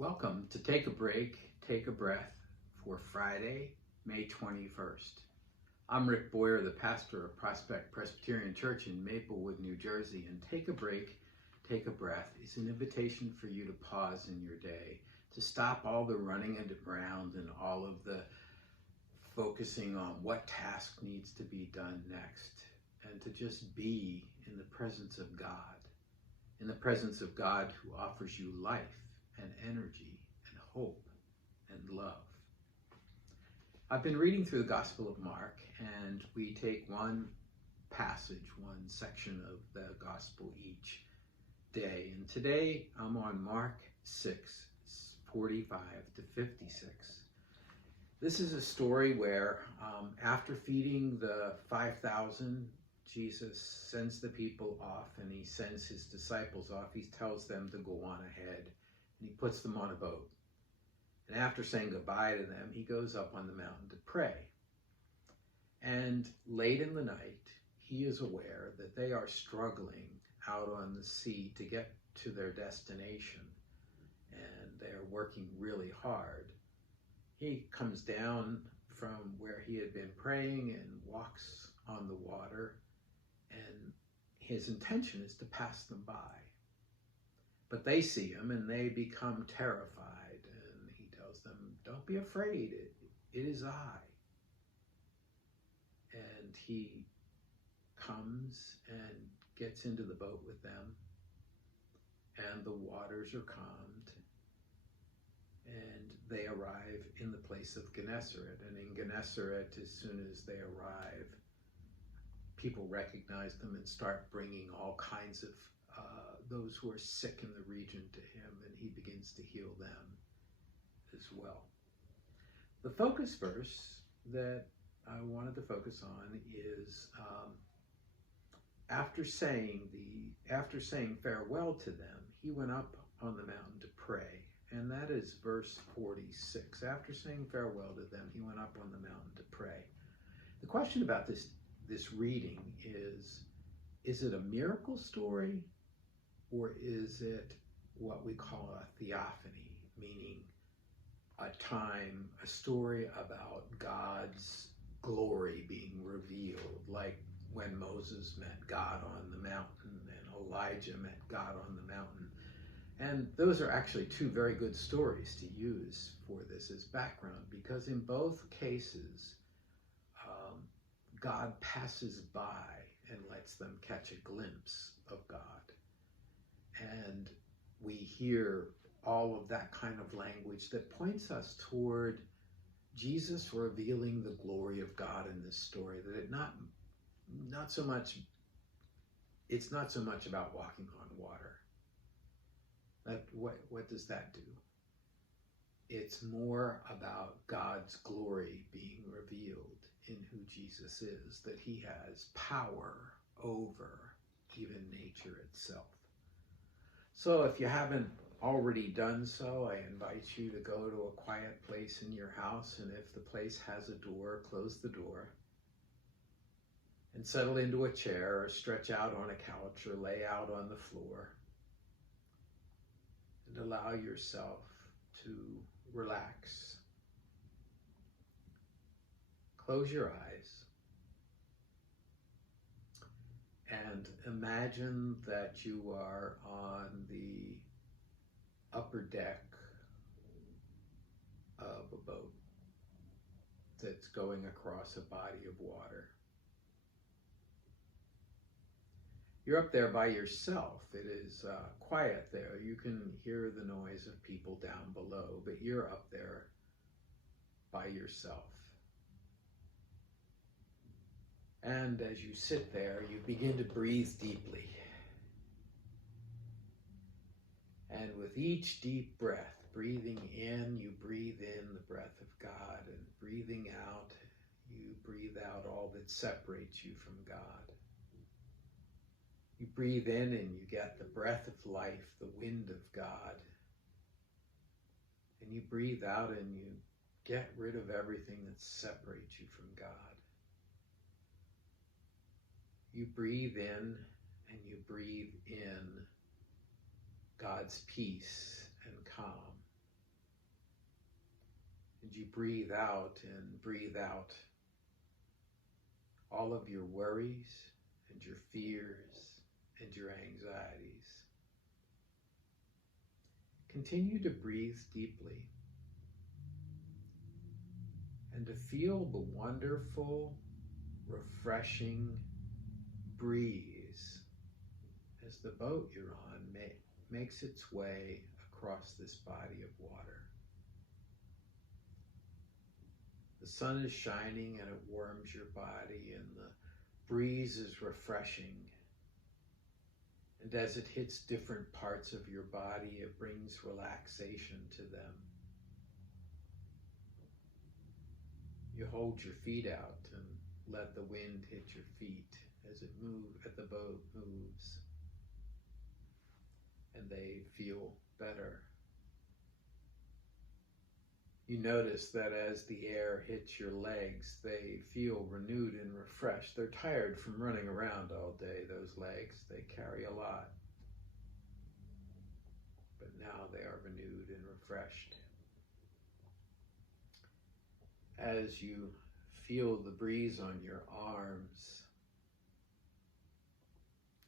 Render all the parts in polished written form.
Welcome to Take a Break, Take a Breath for Friday, May 21st. I'm Rick Boyer, the pastor of Prospect Presbyterian Church in Maplewood, New Jersey, and Take a Break, Take a Breath is an invitation for you to pause in your day, to stop all the running around and all of the focusing on what task needs to be done next, and to just be in the presence of God, in the presence of God who offers you life and energy and hope and love. I've been reading through the Gospel of Mark, and we take one passage, one section of the Gospel each day. And today I'm on Mark 6:45 to 56. This is a story where after feeding the 5,000, Jesus sends the people off and he sends his disciples off. He tells them to go on ahead. And he puts them on a boat. And after saying goodbye to them, he goes up on the mountain to pray. And late in the night, he is aware that they are struggling out on the sea to get to their destination. And they are working really hard. He comes down from where he had been praying and walks on the water. And his intention is to pass them by. But they see him and they become terrified, and he tells them, "Don't be afraid, it is I." And he comes and gets into the boat with them, and the waters are calmed, and they arrive in the place of Gennesaret. And in Gennesaret, as soon as they arrive, people recognize them and start bringing all kinds of those who are sick in the region to him, and he begins to heal them as well. The focus verse that I wanted to focus on is after saying farewell to them, he went up on the mountain to pray, and that is verse 46. After saying farewell to them, he went up on the mountain to pray. The question about this reading is it a miracle story? Or is it what we call a theophany, meaning a story about God's glory being revealed, like when Moses met God on the mountain and Elijah met God on the mountain. And those are actually two very good stories to use for this as background, because in both cases, God passes by and lets them catch a glimpse of God. And we hear all of that kind of language that points us toward Jesus revealing the glory of God in this story. That it's not so much about walking on water. What does that do? It's more about God's glory being revealed in who Jesus is, that he has power over even nature itself. So if you haven't already done so, I invite you to go to a quiet place in your house, and if the place has a door, close the door and settle into a chair or stretch out on a couch or lay out on the floor and allow yourself to relax. Close your eyes and imagine that you are on the upper deck of a boat that's going across a body of water. You're up there by yourself. It is quiet there. You can hear the noise of people down below, but you're up there by yourself. And as you sit there, you begin to breathe deeply. And with each deep breath, breathing in, you breathe in the breath of God, and breathing out, you breathe out all that separates you from God. You breathe in and you get the breath of life, the wind of God. And you breathe out and you get rid of everything that separates you from God. You breathe in and you breathe in God's peace and calm. And you breathe out and breathe out all of your worries and your fears and your anxieties. Continue to breathe deeply and to feel the wonderful, refreshing breeze as the boat you're on makes its way across this body of water. The sun is shining and it warms your body, and the breeze is refreshing. And as it hits different parts of your body, it brings relaxation to them. You hold your feet out and let the wind hit your feet as the boat moves, and they feel better. You notice that as the air hits your legs, they feel renewed and refreshed. They're tired from running around all day, those legs. They carry a lot. But now they are renewed and refreshed. As you feel the breeze on your arms,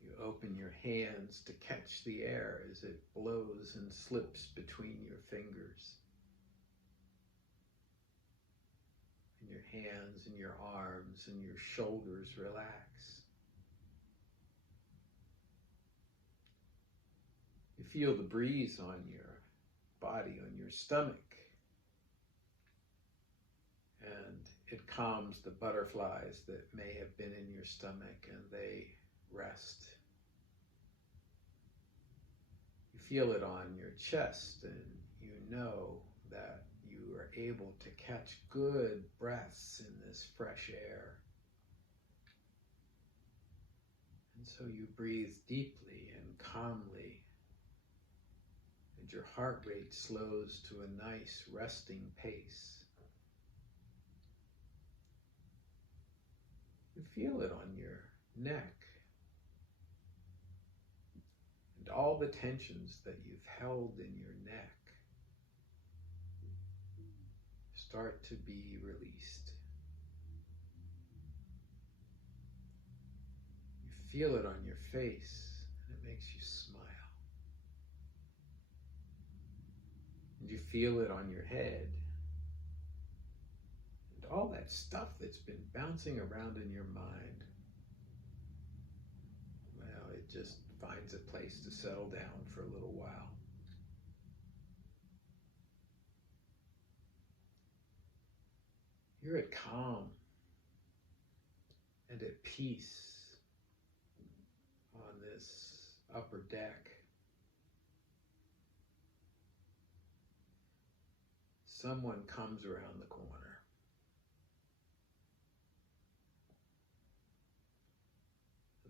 you open your hands to catch the air as it blows and slips between your fingers. And your hands and your arms and your shoulders relax. You feel the breeze on your body, on your stomach. And it calms the butterflies that may have been in your stomach, and they rest. You feel it on your chest, and you know that you are able to catch good breaths in this fresh air. And so you breathe deeply and calmly, and your heart rate slows to a nice resting pace. You feel it on your neck, and all the tensions that you've held in your neck start to be released. You feel it on your face, and it makes you smile. And you feel it on your head. And all that stuff that's been bouncing around in your mind, well, it just finds a place to settle down for a little while. You're at calm and at peace on this upper deck. Someone comes around the corner.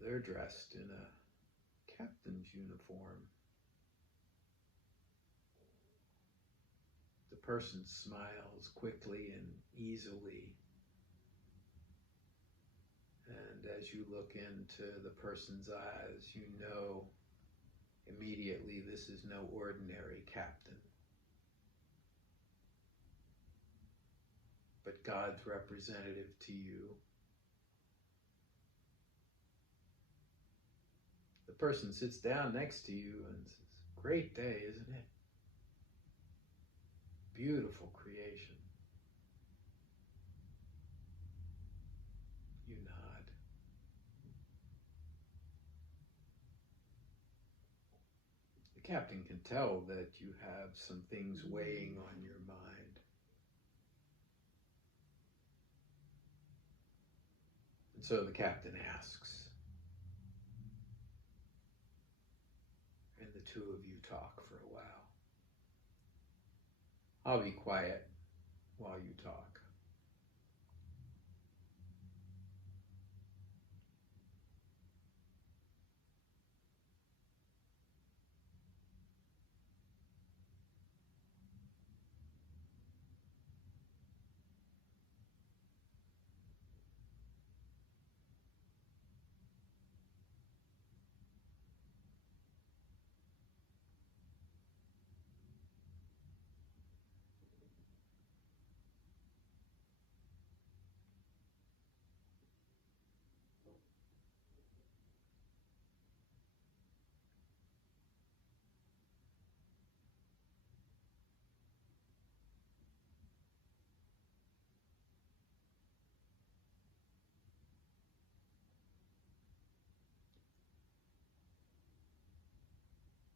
They're dressed in a captain's uniform. The person smiles quickly and easily. And as you look into the person's eyes, you know immediately this is no ordinary captain, but God's representative to you. The person sits down next to you and says, "Great day, isn't it? Beautiful creation." You nod. The captain can tell that you have some things weighing on your mind. And so the captain asks, and the two of you talk for a while. I'll be quiet while you talk.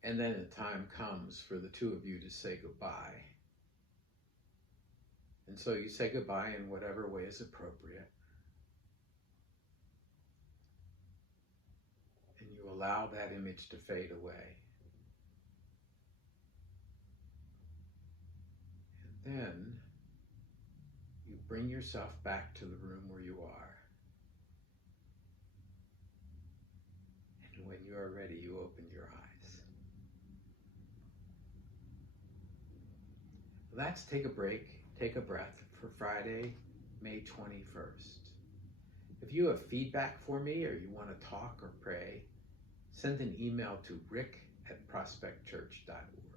And then the time comes for the two of you to say goodbye. And so you say goodbye in whatever way is appropriate. And you allow that image to fade away. And then you bring yourself back to the room where you are. And when you are ready, you open your eyes. Let's take a break, take a breath for Friday, May 21st. If you have feedback for me or you want to talk or pray, send an email to rick@prospectchurch.org.